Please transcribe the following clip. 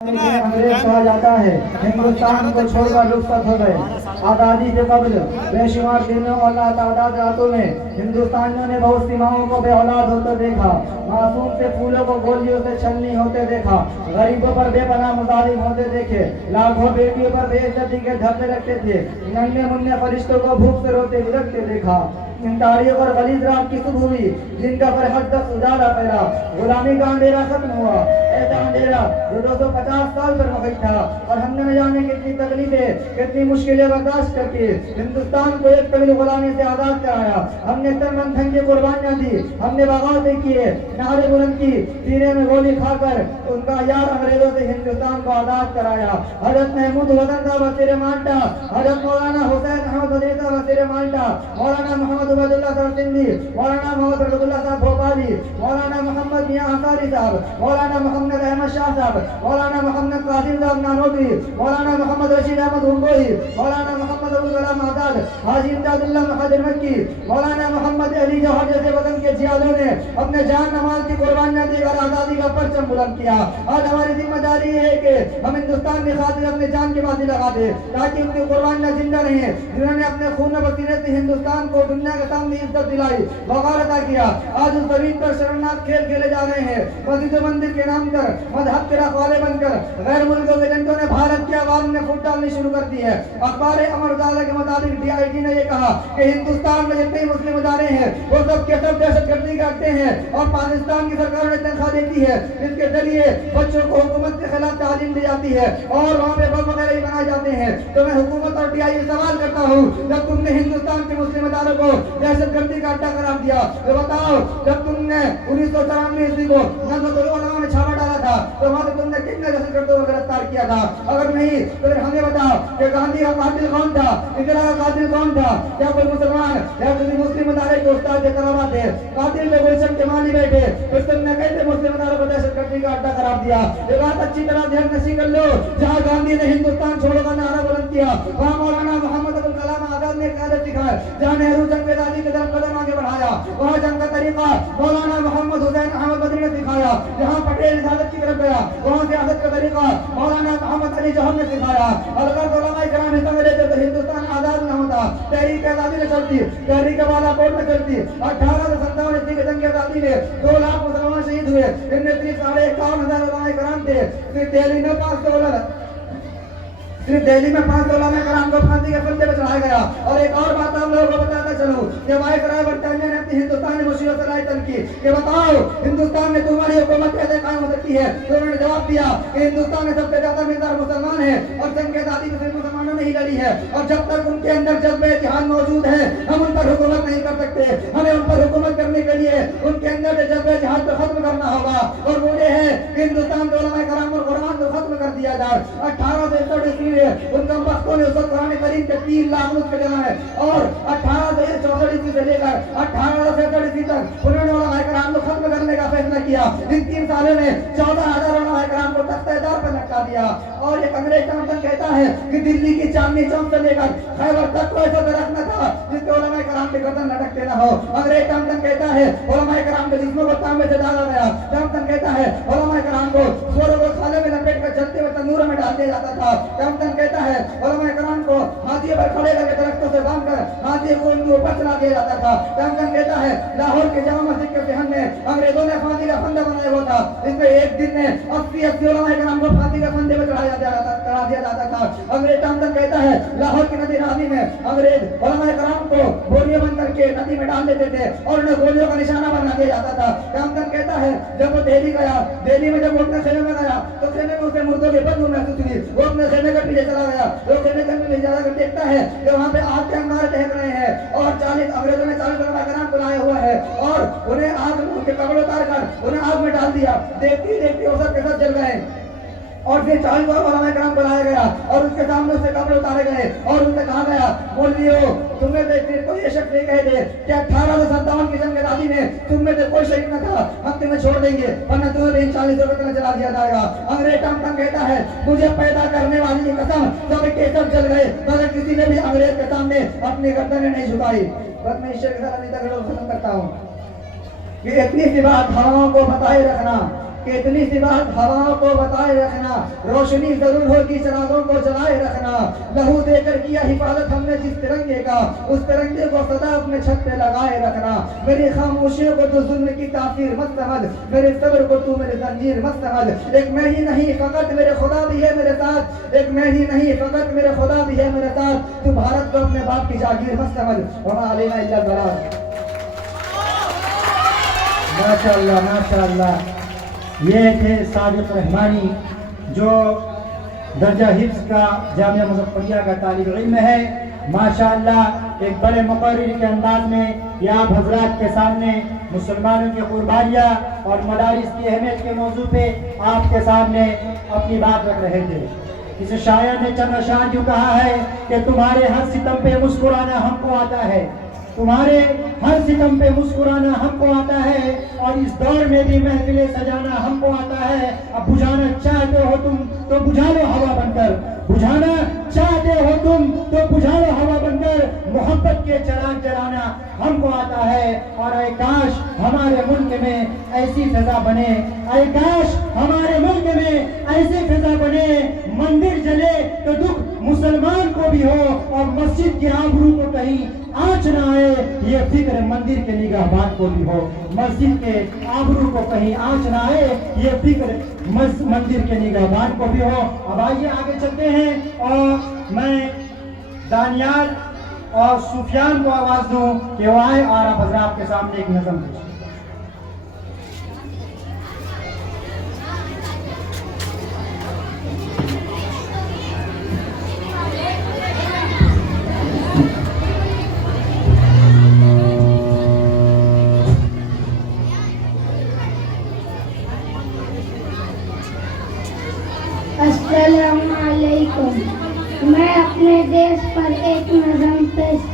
अंग्रेज कहा जाता है। हिंदुस्तान को छोड़कर रुखसत हो गए। आज़ादी के कबल बेशुमार दिनों और लातादाद रातों में हिंदुस्तानियों ने बहुत सीमाओं को बेऔलाद होते देखा, मासूम से फूलों को गोलियों से छलनी होते देखा, गरीबों पर बेपनाह मुजालिम होते देखे, लाखों बेटियों पर बेइज्जती के धब्बे रखते थे, नन्हे मुन्ने फरिश्तों को भूख से रोते बिलखते देखा। इन तारीख और गलीज रात की सुबह हुई जिनका पर हद तक उजाला फैला, गुलामी का अंधेरा खत्म हुआ, ऐसा अंधेरा जो 250 साल पर मुहित था। और हमने न जाने कितनी तकलीफें कितनी मुश्किलें बर्दाश्त करके हिंदुस्तान को एक तवील गुलामी से आजाद कराया। हमने तन मन धन की कुर्बानियां दी, हमने बगावतें किए, नारे बुलंद की, सीने में गोली खाकर उनका यार अंग्रेजों से हिंदुस्तान को आजाद कराया। हजरत महमूद वतन का वजीर माल्टा, हजरत मौलाना हुसैन अहमद अली का वजीर माल्टा, मौलाना मोहम्मद उबैदुल्लाह साहब सिंधी, मौलाना मोहम्मद रसूलुल्लाह साहब भोपाली, मौलाना मोहम्मद मियां अंसारी साहब, मौलाना मोहम्मद अहमद शाह साहब, मौलाना मोहम्मद कासिम साहब नानोदी, मौलाना मोहम्मद रशीद अहमद हुंगोई, मौलाना मोहम्मद अबुल कलाम आजाद, हाजी इमदादुल्लाह मुहाजिर मक्की, मौलाना मोहम्मद अली जौहर जैसे वतन के जियादों ने अपने जान नमाज की कुर्बानियां देकर आजादी का परचम बुलंद किया। आज हमारी जिम्मेदारी है कि हम हिंदुस्तान की खातिर अपने जान की बाजी लगा दे ताकि उनकी कुर्बानियां जिंदा रहे, जिन्होंने अपने खून पसीने से हिंदुस्तान को दुनिया के सामने इज्जत दिलाई, वकार अदा किया। आज उस जमीन पर शर्मनाक खेल खेले जा रहे हैं। मस्जिद मंदिर के नाम पर मजहब के रखवाले बनकर गैर मुल्कों के एजेंटों ने भारत के अवाम में फूट डालनी शुरू कर दी है। अखबार अमर उजाला के मुताबिक DIG ने यह कहा कि हिंदुस्तान में जितने मुस्लिम इदारे हैं वो सब के सब दहशतगर्दी करते हैं और पाकिस्तान की सरकार ने तनख्वाह देती है, इसके जरिए बच्चों को हुकूमत के खिलाफ तालीम दी जाती है और वहाँ पे बम वगैरह भी बनाए जाते हैं। तो मैं हुकूमत और DIG सवाल करता हूँ, जब तुमने हिंदुस्तान के मुस्लिम इदारों को दहशतगर्दी का अड्डा करार दिया तो बताओ, जब तुमने 1994 ईस्वी को नज़रुल उलमा में छापा डाला था तो वहाँ से तुमने कितने दहशतगर्दों को गिरफ्तार किया था? अगर नहीं तो फिर हमें बताओ कि गांधी का कातिल कौन था, इंदिरा का कातिल कौन था? क्या कोई मुसलमान या किसी मुस्लिम इदारे के उस्ताद के तलबा थे? कातिल पे गुलशन के माली बैठे, फिर तुमने कैसे मुस्लिम इदारों को दहशतगर्दी का अड्डा करार दिया? ये बात अच्छी तरह ध्यान नशीं कर लो। जहाँ गांधी ने हिंदुस्तान छोड़ो का नारा बुलंद किया, वहाँ मौलाना मोहम्मद अबुल कलाम आजाद ने कायदत सिखाया। जहाँ नेहरू जंग आजादी की तरफ कदम आगे बढ़ाया, वहाँ जंग का तरीका मौलाना मोहम्मद हुसैन अहमद बदरी ने सिखाया। जहाँ पटेल रिसालत की तरफ गया, वहाँ सियासत का तरीका मौलाना मोहम्मद अली जौहर ने सिखाया। अगर उलमा इकराम हिस्सा में लेते तो हिंदुस्तान आजाद न होता। तहरीक आजादी में चलती, तहरीक बालाकोट में चलती। 1857 ईस्वी की जंग आजादी में 2 लाख मुसलमान शहीद हुए, इनमें सिर्फ 51,500 उलमा इकराम थे। सिर्फ दिल्ली में 500 उलमा इकराम को फांसी के फंदे पर चढ़ाया गया। और एक और बात हम लोगों को बताता चलूं, जब वायसराय बरतानिया ने अपनी हिंदुस्तानी मुसीबत से राय तन की कि बताओ हिंदुस्तान में तुम्हारी हुकूमत कैसे कायम हो सकती है, तो उन्होंने जवाब दिया कि हिंदुस्तान में सबसे ज्यादा मिकदार मुसलमान है और जंग आजादी में सिर्फ मुसलमानों ने ही लड़ी है, और जब तक उनके अंदर जज्बे जिहाद मौजूद है हम उन पर हुकूमत नहीं कर सकते। हमें उन पर हुकूमत करने के लिए उनके अंदर जज्बे जिहाद को खत्म करना होगा, और वो ये है कि हिंदुस्तान के उलमा इकराम और कुरान को खत्म कर दिया जाए। 1861 ईस्वी में उनका वक्तों ने उस वक्त कुरान करीम के 3 लाख नुस्खे जमा है, और 1864 ईस्वी से लेकर 1867 ईस्वी तक उन्होंने उलमा इकराम को खत्म करने का फैसला किया। इन 3 सालों में 14,000 उलमा इकराम को तख्तेदार पर लटका दिया। और एक अंग्रेज टाउनसन कहता है कि दिल्ली की चांदनी चौक से लेकर खैबर तक को ऐसा दरख्त न था जिसके उलमा इकराम के गर्दन लटकते न हो। अंग्रेज टाउनसन कहता है उलमा इकराम के जिस्मों को तांबे से डाला गया। टाउनसन कहता है उलमा इकराम को सूअरों को खाले में लपेट कर जलते हुए तंदूर में डाल दिया जाता था। टाउनसन कहता है उलमा इकराम को हाथी पर खड़े करके दरख्तों से बांधकर हाथी को उनके ऊपर चला दिया जाता था। टाउनसन कहता है लाहौर के जामा मस्जिद के सहन में अंग्रेजों ने फांसी का फंदा बनाया हुआ था, इसमें एक दिन में 80 उलमा इकराम को फांसी के फंदे पर चढ़ा दिया जाता था। अंग्रेज टाउनसन कहता है लाहौर की नदी रावी में अंग्रेज उलमा इकराम को गोलियां बंद करके नदी में डाल देते थे और उन्हें गोलियों का निशाना बना दिया जाता था। टाउनसन कहता है जब वो दिल्ली गया, दिल्ली में जब वो अपने खेमे में गया तो खेमे में उसे मुर्दों की बदबू महसूस हुई। वो अपने खेमे के पीछे चला गया, वो खेमे के पीछे जाकर देखता है कि वहाँ पे आग के अंगारे दहक रहे हैं और 40 अंग्रेजों ने 40 उलमा इकराम को लाया हुआ है और उन्हें आग उनके कपड़े उतार कर उन्हें आग में डाल दिया। देखती देखती वो सब के सब जल गए और फिर 40 उलमा इकराम को लाया गया और उसके सामने उससे कपड़े उतारे गए और उनसे कहा गया मौलवियों तुम्हें देखते कोई ये शख्स नहीं कहे थे कि 1857 की जंग आजादी में तुम में से कोई शहीद न था, हम तुम्हें छोड़ देंगे वरना तुम्हें भी इन 40 में जला दिया जाएगा। अंग्रेज टाउनसन कहता है मुझे पैदा करने वाली की कसम सब के सब जल गए मगर किसी ने भी अंग्रेज के सामने अपनी गर्दनें नहीं झुकाई। बस मैं ईश्वर के साथ अभी तक खत्म करता हूँ कि इतनी सी बात हवाओं को बताए रखना کہ اتنی سی بات ہواؤں کو بتائے رکھنا، روشنی ضرور ہوگی چراغوں کو جلائے رکھنا، لہو دے کر کیا حفاظت ہم نے جس ترنگے کا، اس ترنگے کو سدا اپنے چھت پہ لگائے رکھنا، میری خاموشیوں کو تو ظلم کی تاثیر مت سمجھ، میرے صبر کو تو میرے زنجیر مت سمجھ، ایک میں ہی نہیں فقط میرے خدا بھی ہے میرے ساتھ، ایک میں ہی نہیں فقط میرے خدا بھی ہے میرے ساتھ، تو بھارت کو اپنے باپ کی جاگیر مت سمجھ، وما علینا الا البلاغ۔ ماشاءاللہ ماشاءاللہ، یہ تھے صادق رحمانی جو درجہ حفظ کا جامعہ مظفریہ کا طالب علم ہے۔ ماشاءاللہ ایک بڑے مقرر کے انداز میں یہ آپ حضرات کے سامنے مسلمانوں کی قربانیاں اور مدارس کی اہمیت کے موضوع پہ آپ کے سامنے اپنی بات رکھ رہے تھے۔ کسی شاعر نے چند اشعار یوں کہا ہے کہ تمہارے ہر ستم پہ مسکرانا ہم کو آتا ہے، تمہارے ہر ستم پہ مسکرانا ہم کو آتا ہے، اور اس دور میں بھی محفلیں سجانا ہم کو آتا ہے۔ اب بجھانا چاہتے ہو تم تو بجھا لو ہوا بن کر، بجھانا چاہتے ہو تم تو بجھا لو ہوا بن کر، محبت کے چراغ جلانا ہم کو آتا ہے۔ اور اے کاش ہمارے ملک میں ایسی فضا بنے، اے کاش ہمارے ملک میں ایسی فضا بنے، مندر جلے تو دکھ مسلمان کو بھی ہو، اور مسجد کی آبرو کو کہیں آنچ نہ آئے، یہ فکر مندر کے نگہبان کو بھی ہو، مسجد کے آبرو کو کہیں آنچ نہ آئے، یہ فکر مندر کے نگہبان کو بھی ہو۔ اب آئیے آگے چلتے ہیں، اور میں دانیال اور سفیان کو آواز دوں کہ وہ آئے اور آپ حضرات کے سامنے ایک نظم پیش۔ السلام علیکم، میں اپنے دیش پر ایک نظم پیش